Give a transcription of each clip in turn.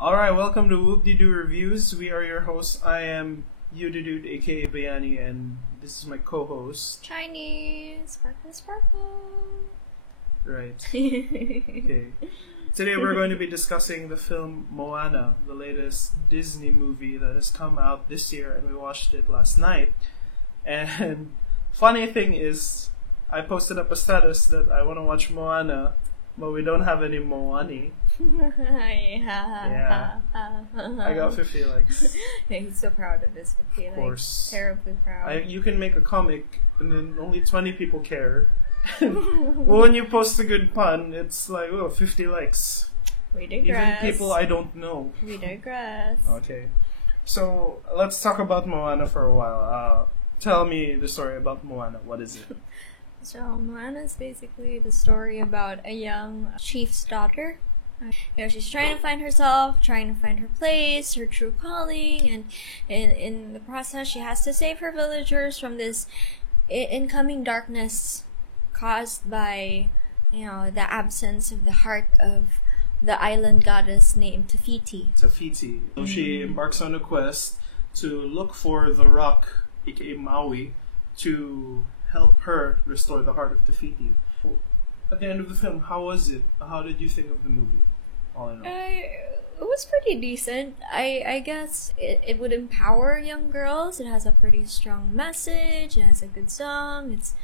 Alright, welcome to Whoop-De-Doo Reviews. We are your hosts. I am Yudidude, aka Bayani, and this is my co-host. Chinese, sparkle, sparkle. Right. Okay. Today we're going to be discussing the film Moana, the latest Disney movie that has come out this year, and we watched it last night. And funny thing is, I posted up a status that I want to watch Moana, but we don't have any Moani. Yeah. I got 50 likes. He's so proud of his 50 likes. Of course. Terribly proud. You can make a comic and then only 20 people care. Well, when you post a good pun, it's like, 50 likes. We digress. Even people I don't know. We digress. Okay. So, let's talk about Moana for a while. Tell me the story about Moana. What is it? So, Moana is basically the story about a young chief's daughter. She's trying to find herself, trying to find her place, her true calling, and in the process, she has to save her villagers from this incoming darkness caused by, the absence of the heart of the island goddess named Te-Fiti. Te-Fiti. So she embarks on a quest to look for the rock, aka Maui, to help her restore the heart of Te-Fiti. At the end of the film, how was it? How did you think of the movie? All in all. It was pretty decent. I guess it would empower young girls. It has a pretty strong message. It has a good song. It's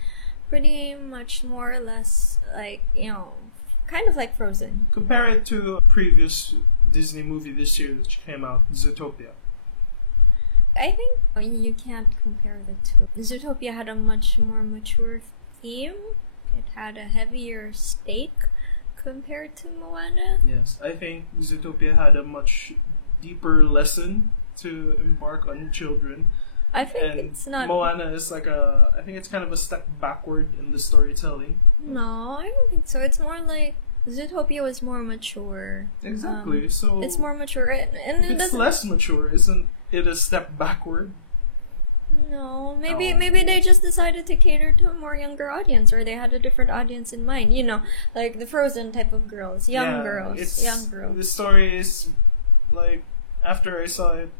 pretty much more or less like, kind of like Frozen. Compare it to a previous Disney movie this year that came out, Zootopia. I think you can't compare the two. Zootopia had a much more mature theme. It had a heavier stake compared to Moana. Yes, I think Zootopia had a much deeper lesson to embark on children. I think it's not. Moana is I think it's kind of a step backward in the storytelling. No, I don't think so. It's more like Zootopia was more mature. Exactly. So it's more mature, and it's less mature. Isn't it a step backward? No, maybe they just decided to cater to a more younger audience, or they had a different audience in mind. Like the Frozen type of girls, young girls. The story is like, after I saw it,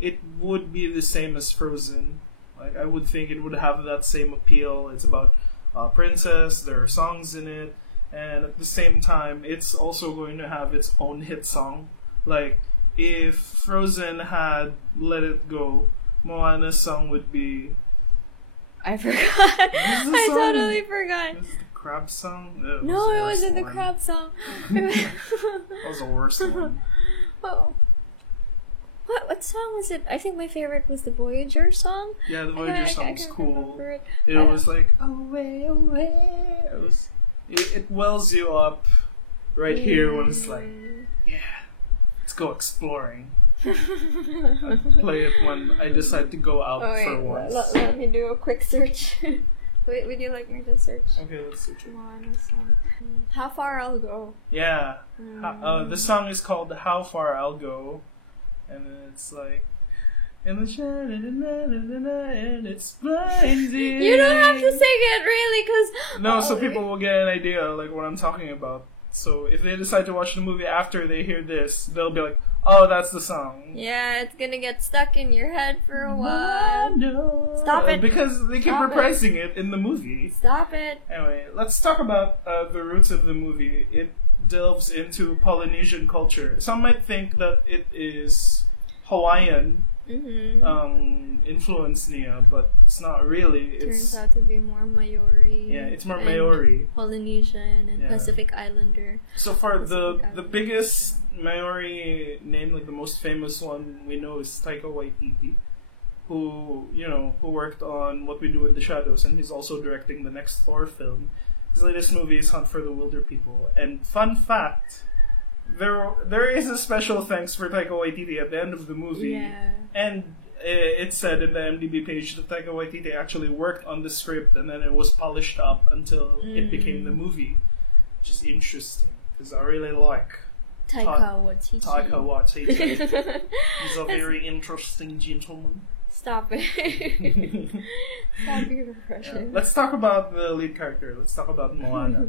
it would be the same as Frozen. Like, I would think it would have that same appeal. It's about a princess. There are songs in it, and at the same time, it's also going to have its own hit song. Like, if Frozen had Let It Go, Moana's song would be... I forgot. I totally forgot. This is the crab song? No, it wasn't the crab song. That was the worst one. Oh. What song was it? I think my favorite was the Voyager song. Yeah, the Voyager song was cool. It was like, away, away. It wells you up right here when it's like, yeah, let's go exploring. I'd play it when I decide to go out for once. Let me do a quick search. Wait, would you like me to search? Okay, let's search it. How Far I'll Go. Yeah. The song is called How Far I'll Go. And then it's like, in the shadow and it's blinding. You don't have to sing it, really, because... No, so people will get an idea, like, what I'm talking about. So if they decide to watch the movie after they hear this, they'll be like, oh, that's the song. Yeah, it's gonna get stuck in your head for a while. No. Stop it. Because they keep reprising it in the movie. Stop it. Anyway, let's talk about the roots of the movie. It delves into Polynesian culture. Some might think that it is Hawaiian influence, Nia, but it's not really. It turns out to be more Maori. Yeah, it's more Maori. Polynesian and Pacific Islander. So far, the biggest Maori name, like the most famous one we know, is Taika Waititi, who worked on What We Do in the Shadows, and he's also directing the next Thor film. His latest movie is Hunt for the Wilder People. And fun fact, there is a special thanks for Taika Waititi at the end of the movie. Yeah. And it said in the IMDb page that Taika Waititi actually worked on the script and then it was polished up until it became the movie. Which is interesting, because I really like Taika Waititi. He's a very interesting gentleman. Stop it. Stop your impression. Let's talk about the lead character. Let's talk about Moana.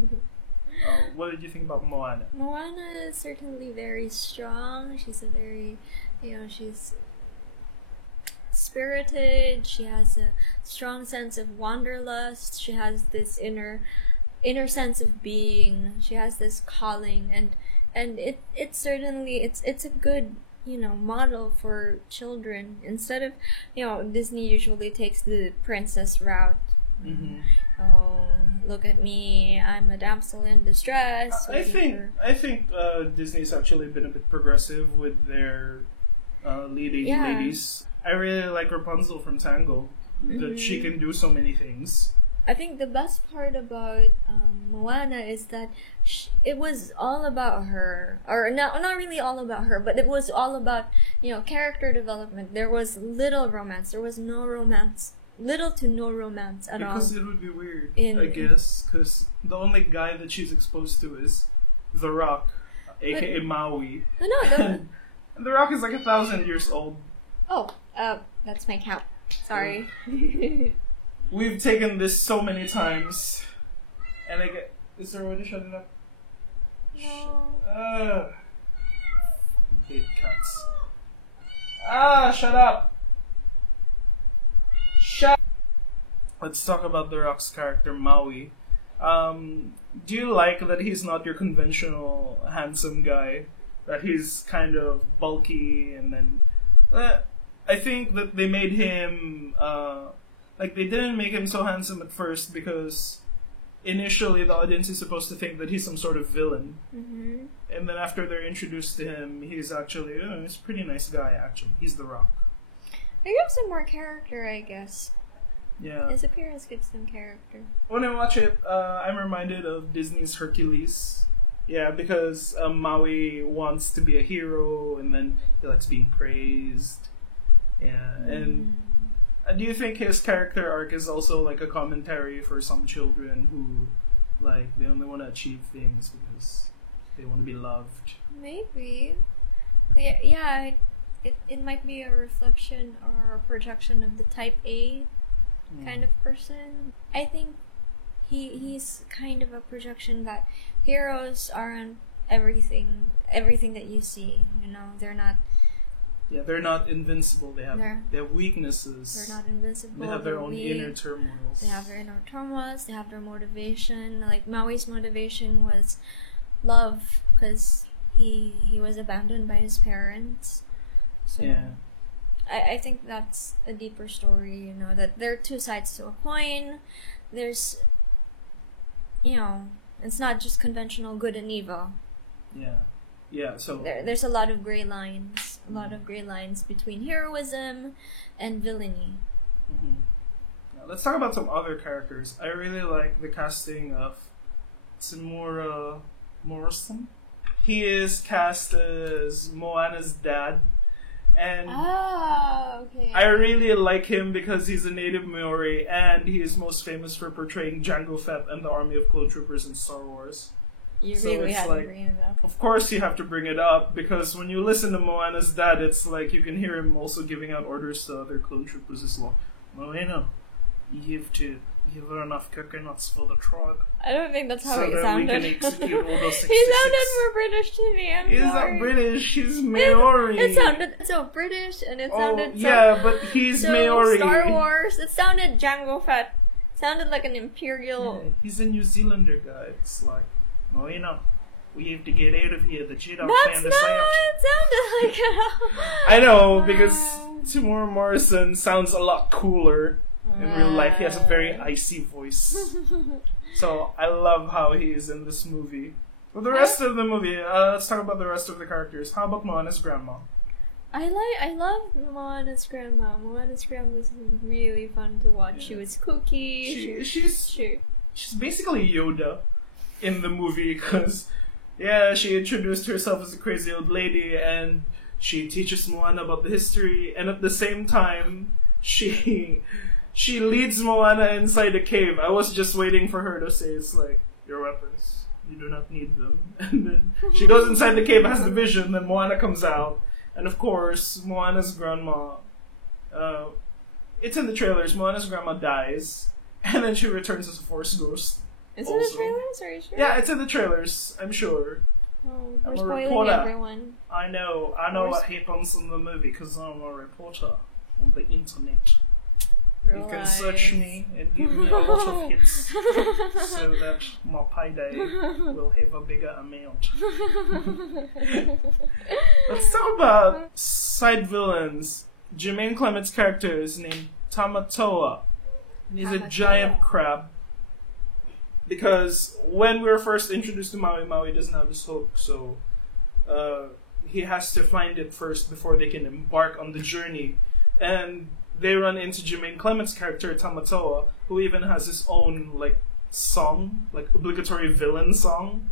What did you think about Moana? Moana is certainly very strong. She's a very, she's spirited. She has a strong sense of wanderlust. She has this inner sense of being. She has this calling, and it's certainly it's a good model for children. Instead of Disney usually takes the princess route. Mm-hmm. Oh, look at me! I'm a damsel in distress. I think Disney's actually been a bit progressive with their leading ladies. I really like Rapunzel from Tangled. That she can do so many things. I think the best part about Moana is that it was all about her, or not really all about her, but it was all about character development. There was little romance. There was no romance. Little to no romance at all. Because it would be weird, I guess. Because the only guy that she's exposed to is The Rock, aka Maui. And The Rock is like 1,000 years old. Oh, that's my cat. Sorry. We've taken this so many times, and I get. Is there a way to shut it up? No. Hate cats. Shut up. Let's talk about The Rock's character, Maui. Do you like that he's not your conventional handsome guy? That he's kind of bulky, and then... I think that they made him... they didn't make him so handsome at first because initially the audience is supposed to think that he's some sort of villain. Mm-hmm. And then after they're introduced to him, he's actually... he's a pretty nice guy, actually. He's The Rock. It gives him more character, I guess. Yeah. His appearance gives him character. When I watch it, I'm reminded of Disney's Hercules. Yeah, because Maui wants to be a hero, and then he likes being praised. Yeah, and do you think his character arc is also like a commentary for some children who, they only want to achieve things because they want to be loved? Maybe. Yeah, it might be a reflection or a projection of the type A kind of person. I think he's kind of a projection that heroes aren't everything that you see. They're not. Yeah, they're not invincible. They have weaknesses. They're not invincible. They have their own inner turmoils. They have their inner turmoils. They have their motivation. Like Maui's motivation was love, because he was abandoned by his parents. So yeah. I think that's a deeper story, that there are two sides to a coin. There's, it's not just conventional good and evil. Yeah. Yeah, so... There's a lot of gray lines. Between heroism and villainy. Mm-hmm. Now, let's talk about some other characters. I really like the casting of Temuera Morrison. He is cast as Moana's dad. And okay. I really like him because he's a native Maori, and he is most famous for portraying Jango Fett and the army of clone troopers in Star Wars. You really have to bring it up. Of course you have to bring it up, because when you listen to Moana's dad, it's like you can hear him also giving out orders to other clone troopers as well. Moana, you have to give enough coconuts for the tribe. I don't think that's how so he that sounded. We can execute all those 66. He sounded more British to me. He's not British, he's Maori. It sounded so British, and it sounded so... Yeah, but he's so Maori. Star Wars. It sounded Jango Fett. Sounded like an imperial... Yeah, he's a New Zealander guy. It's like, we have to get out of here. The Jedi That's fan not what it sounded like. I know, because Temuera Morrison sounds a lot cooler in real life. He has a very icy voice. So I love how he is in this movie. Well, the rest of the movie, let's talk about the rest of the characters. How about Moana's grandma? I love Moana's grandma. Moana's grandma was really fun to watch. Yeah. She was kooky. She's basically Yoda in the movie, because she introduced herself as a crazy old lady, and she teaches Moana about the history, and at the same time she leads Moana inside a cave. I was just waiting for her to say, it's like, your weapons, you do not need them. And then she goes inside the cave, has the vision, then Moana comes out. And of course, Moana's grandma, it's in the trailers, Moana's grandma dies, and then she returns as a Force ghost. Is it the trailers? Are you sure? Yeah, it's in the trailers. I'm sure. Oh, I'm we're a spoiling reporter. everyone. I know what happens in the movie because I'm a reporter on the internet. You can search me and give me a lot of hits so that my payday will have a bigger amount. Let's talk about side villains. Jermaine Clement's character is named Tamatoa. He's a giant crab. Because when we were first introduced to Maui, Maui doesn't have his hook, so he has to find it first before they can embark on the journey. And they run into Jermaine Clement's character, Tamatoa, who even has his own, song, obligatory villain song.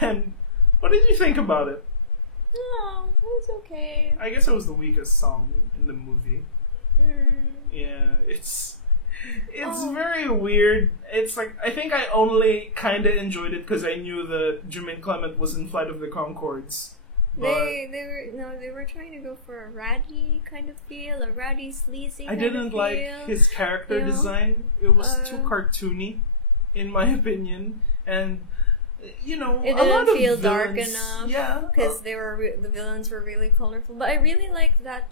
And what did you think about it? No, it was okay. I guess it was the weakest song in the movie. Mm. Yeah, it's very weird. It's I think I only kind of enjoyed it because I knew that Jermaine Clement was in Flight of the Conchords. They were trying to go for a ratty kind of feel, a ratty sleazy I didn't like his character Yeah. design. It was too cartoony, in my opinion, and it a lot didn't of feel villains, dark enough. Yeah, because the villains were really colorful. But I really liked that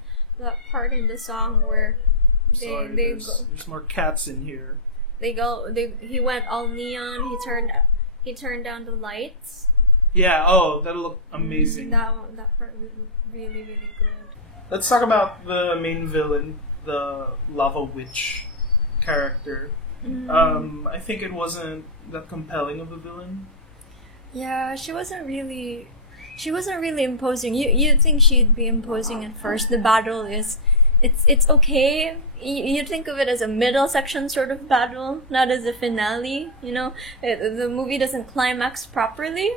part in the song where there's more cats in here. he went all neon. He turned down the lights. Yeah. That looked amazing. That part was really, really good. Let's talk about the main villain, the Lava Witch character. I think it wasn't that compelling of a villain. Yeah, she wasn't really imposing. You'd think she'd be imposing at first. The battle it's okay. You think of it as a middle section sort of battle, not as a finale. The movie doesn't climax properly.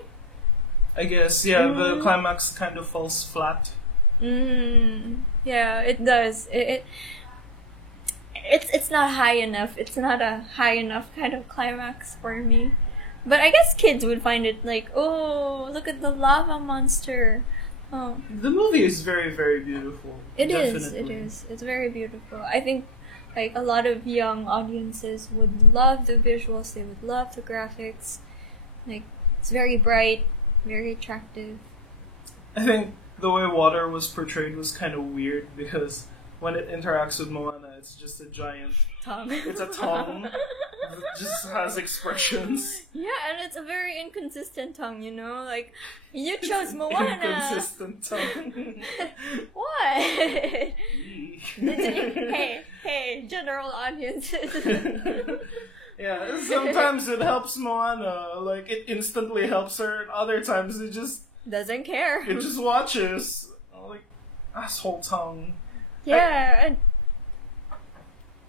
I guess, yeah, the climax kind of falls flat. Yeah, it does. It's not high enough. It's not a high enough kind of climax for me. But I guess kids would find it oh, look at the lava monster. Oh. The movie is very, very beautiful. It is. It's very beautiful. I think a lot of young audiences would love the visuals. They would love the graphics. It's very bright, very attractive. I think the way water was portrayed was kind of weird because when it interacts with Moana, it's just a giant tongue. It's a tongue. It just has expressions. Yeah, and it's a very inconsistent tongue, you chose Moana. Inconsistent tongue. What? Hey, general audiences. Yeah, sometimes it helps Moana, it instantly helps her, and other times it just doesn't care. It just watches, asshole tongue. Yeah,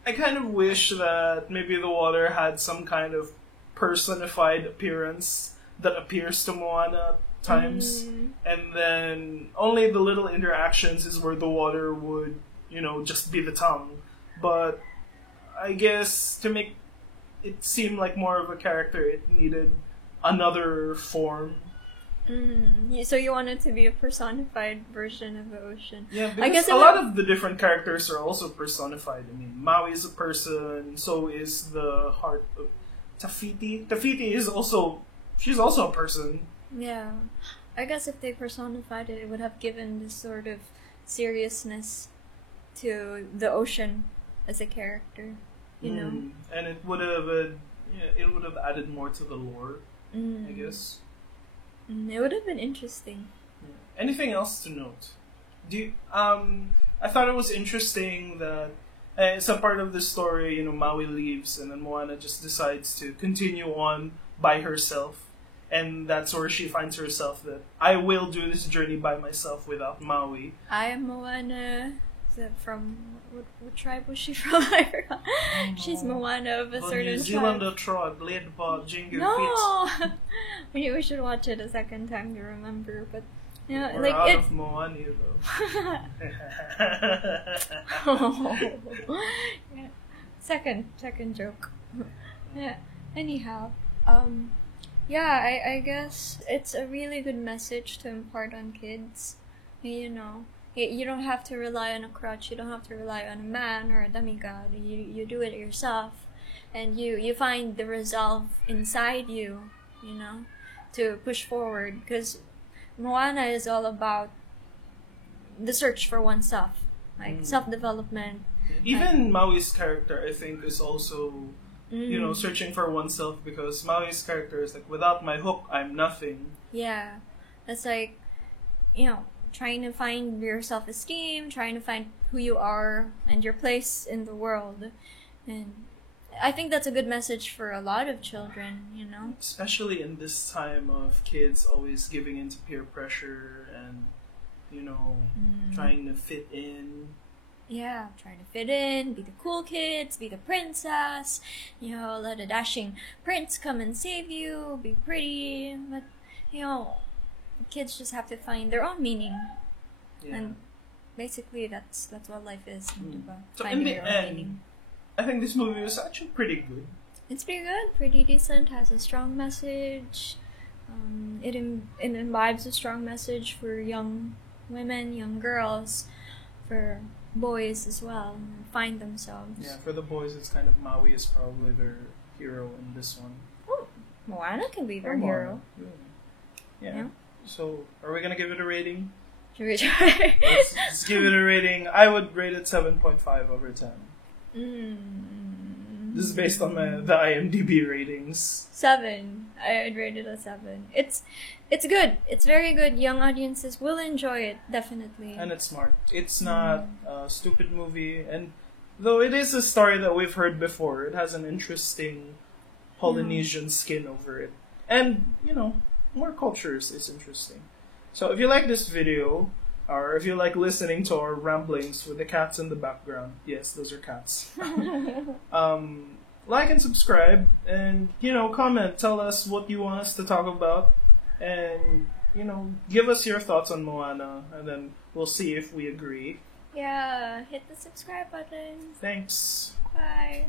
I kind of wish that maybe the water had some kind of personified appearance that appears to Moana at times, and then only the little interactions is where the water would, just be the tongue. But I guess to make it seem like more of a character, it needed another form. So you want it to be a personified version of the ocean. Yeah, because I guess a lot of the different characters are also personified. I mean, Maui is a person, so is the heart of Tafiti. Tafiti is she's also a person. Yeah. I guess if they personified it, it would have given this sort of seriousness to the ocean as a character, And it would have added more to the lore, I guess. It would have been interesting. Anything else to note? I thought it was interesting that some part of the story, Maui leaves and then Moana just decides to continue on by herself. And that's where she finds herself that I will do this journey by myself without Maui. I am Moana. Is that from what tribe was she from? I forgot. She's Moana of a certain New Zealander tribe led by Jingo No, we should watch it a second time to remember. But we're out of Moana though. Yeah. Second joke. Yeah. Anyhow, I guess it's a really good message to impart on kids. You don't have to rely on a crutch. You don't have to rely on a man or a demigod. You do it yourself. and you find the resolve inside you, you know, to push forward. Because Moana is all about the search for oneself, like self-development. Even Maui's character, I think, is also, you know, searching for oneself, because Maui's character is like, without my hook, I'm nothing. Yeah, it's like, you know, trying to find your self-esteem, trying to find who you are and your place in the world. And I think that's a good message for a lot of children, you know? Especially in this time of kids always giving into peer pressure and, you know, trying to fit in. Yeah, trying to fit in, be the cool kids, be the princess, you know, let a dashing prince come and save you, be pretty. But, you know, kids just have to find their own meaning. Yeah. And basically that's what life is. So finding in the your own end, meaning. I think this movie was actually pretty good. It's pretty good, pretty decent, has a strong message. It imbibes a strong message for young women, young girls, for boys as well, and find themselves. Yeah, for the boys, it's kind of Maui is probably their hero in this one. Oh, Moana can be their hero. Yeah. So, are we gonna give it a rating? Should we try? Let's give it a rating. I would rate it 7.5 over 10. This is based on the IMDb ratings. 7. I'd rate it a 7. It's good. It's very good. Young audiences will enjoy it, definitely. And it's smart. It's not a stupid movie, and though it is a story that we've heard before, it has an interesting Polynesian skin over it. And, you know, more cultures is interesting. So if you like this video, or if you like listening to our ramblings with the cats in the background, yes, those are cats. Like and subscribe, and, you know, comment, tell us what you want us to talk about, and, you know, give us your thoughts on Moana, and then we'll see if we agree. Yeah, hit the subscribe button. Thanks. Bye.